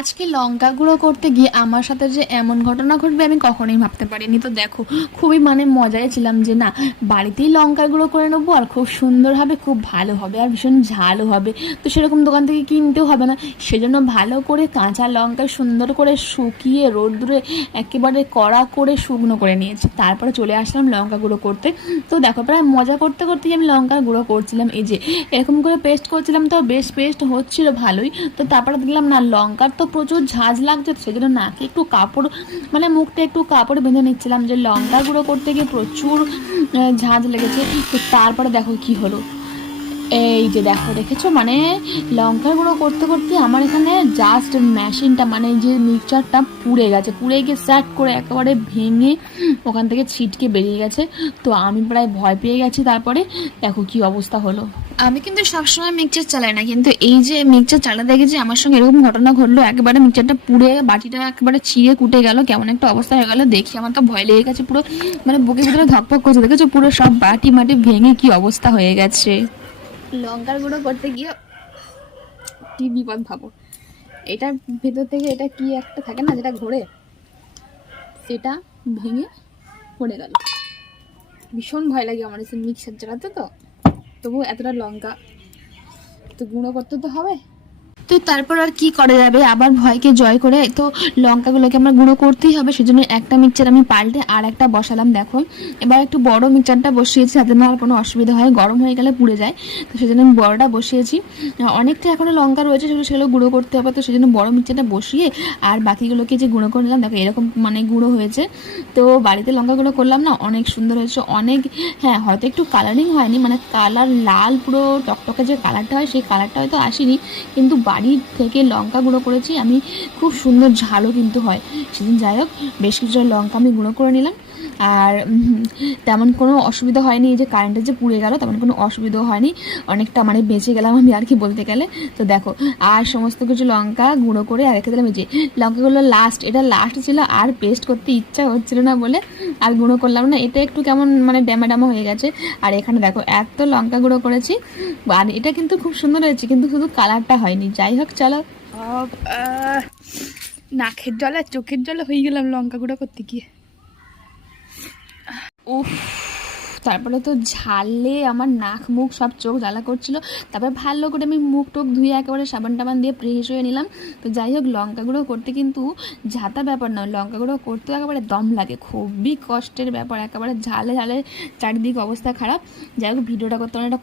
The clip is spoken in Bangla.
আজকে লঙ্কা গুঁড়ো করতে গিয়ে আমার সাথে যে এমন ঘটনা ঘটবে আমি কখনোই ভাবতে পারিনি। তো দেখো, খুবই মানে মজায় ছিলাম যে না, বাড়িতেই লঙ্কা গুঁড়ো করে নেব আর খুব সুন্দর হবে খুব ভালো হবে আর ভীষণ ঝালও হবে। তো সেরকম দোকান থেকে কিনতেও হবে না। সেজন্য ভালো করে কাঁচা লঙ্কা সুন্দর করে শুকিয়ে রোদ্দুরে একেবারে কড়া করে শুকনো করে নিয়েছি। তারপরে চলে আসলাম লঙ্কা গুঁড়ো করতে। তো দেখো, প্রায় মজা করতে করতেই আমি লঙ্কা গুঁড়ো করছিলাম, এই যে এরকম করে পেস্ট করছিলাম তো বেশ পেস্ট হচ্ছিল ভালোই। তো তারপরে দেখলাম না, লঙ্কার তো প্রচুর ঝাঁজ লাগছে, সেজন্য নাকে একটু কাপড় মানে মুখটা একটু কাপড় বেঁধে নিচ্ছিলাম যে লঙ্কা গুঁড়ো করতে গিয়ে প্রচুর ঝাঁজ লেগেছে। তো তারপরে দেখো কি হলো। এই যে দেখো, দেখেছ? মানে লঙ্কা গুঁড়ো করতে করতে আমার এখানে জাস্ট মেশিনটা মানে যে মিক্সচারটা পুড়ে গেছে। পুড়ে গিয়ে স্যাট করে একেবারে ভেঙে ওখান থেকে ছিটকে বেরিয়ে গেছে। তো আমি প্রায় ভয় পেয়ে গেছি। তারপরে দেখো কি অবস্থা হলো। আমি কিন্তু সবসময় মিক্সচার চালাই না, কিন্তু এই যে মিক্সচার চালাতে গেছি আমার সঙ্গে এরকম ঘটনা ঘটলো, একেবারে মিক্সচারটা পুড়ে বাটিটা একেবারে ছিঁড়ে কুটে গেল, কেমন একটা অবস্থা হয়ে গেল, দেখি আমার তো ভয় লেগে গেছে, পুরো মানে বুকের ভিতরে ধকপক করছে, দেখেছ? পুরো সব বাটি মাটি ভেঙে কি অবস্থা হয়ে গেছে। লঙ্কার গুঁড়ো করতে গিয়ে কি বিপদ ভাবো। এটার ভেতর থেকে এটা কি একটা থাকে না, যেটা ঘোরে, সেটা ভেঙে পড়ে গেল। ভীষণ ভয় লাগে আমার এসে মিক্সার চালাতে তো। তবু এতটা লঙ্কা। তো গুঁড়ো করতে তো হবে। তো তারপর আর কি করা যাবে? আবার ভয়কে জয় করে তো লঙ্কাগুলোকে আমার গুঁড়ো করতেই হবে, সেজন্য একটা মিক্সচার আমি পাল্টে আর একটা বসালাম, দেখো। এবার একটু বড় মিক্সচারটা বসিয়েছি, যাতে না আর কোনো অসুবিধা হয়, গরম হয়ে গেলে পুড়ে যায়। তো সেজন্য আমি বড়টা বসিয়েছি। অনেকটা এখনও লঙ্কা রয়েছে, সেগুলো সেগুলো গুঁড়ো করতে হবে, তো সেজন্য বড় মিক্সচারটা বসিয়ে আর বাকিগুলোকে যে গুঁড়ো করে নিলাম, দেখো এরকম মানে গুঁড়ো হয়েছে। তো বাড়িতে লঙ্কা গুঁড়ো করলাম না, অনেক সুন্দর হয়েছে, অনেক হ্যাঁ হয়তো একটু কালারিং হয়নি মানে কালার লাল, পুরো টকটকে যে কালারটা হয়, সেই কালারটা হয়তো আসেনি, কিন্তু বাড়ি থেকে লঙ্কা গুঁড়ো করেছি, আমি খুব সুন্দর ঝালও কিন্তু হয়। সেদিন যাই হোক, বেশ কিছু লঙ্কা আমি গুঁড়ো করে নিলাম। আর তেমন কোনো অসুবিধা হয়নি এই যে কারেন্টের যে পুড়ে গেল, তেমন কোনো অসুবিধাও হয়নি। অনেকটা মানে বেঁচে গেলাম আমি আর কি বলতে গেলে। তো দেখো, আর সমস্ত কিছু লঙ্কা গুঁড়ো করে আর রেখে দিলাম এই যে লঙ্কাগুলো লাস্ট এটা লাস্ট ছিল আর পেস্ট করতে ইচ্ছা হচ্ছিল না বলে আর গুঁড়ো করলাম না। এটা একটু কেমন মানে ড্যামা ড্যামা হয়ে গেছে। আর এখানে দেখো, এত লঙ্কা গুঁড়ো করেছি। আর এটা কিন্তু খুব সুন্দর হয়েছে, কিন্তু শুধু কালারটা হয়নি। যাই হোক, চলো। নাকের জলে আর চোখের জলে হয়ে গেলাম লঙ্কা গুঁড়ো করতে গিয়ে। উফ, তারপরে তো ঝালে আমার নাক, মুখ সব চোখ জ্বালা করছিল। তারপরে ভালো করে আমি মুখ টুক ধুয়ে একেবারে সাবান টাবান দিয়ে ফ্রেশ হয়ে নিলাম। তো যাই হোক, লঙ্কা গুঁড়ো করতে কিন্তু ঝাঁতা ব্যাপার নয়, লঙ্কা গুঁড়ো করতেও একেবারে দম লাগে। খুবই কষ্টের ব্যাপার, একেবারে ঝালে ঝালে চারিদিক অবস্থা খারাপ। যাই হোক, ভিডিওটা করতে অনেকটা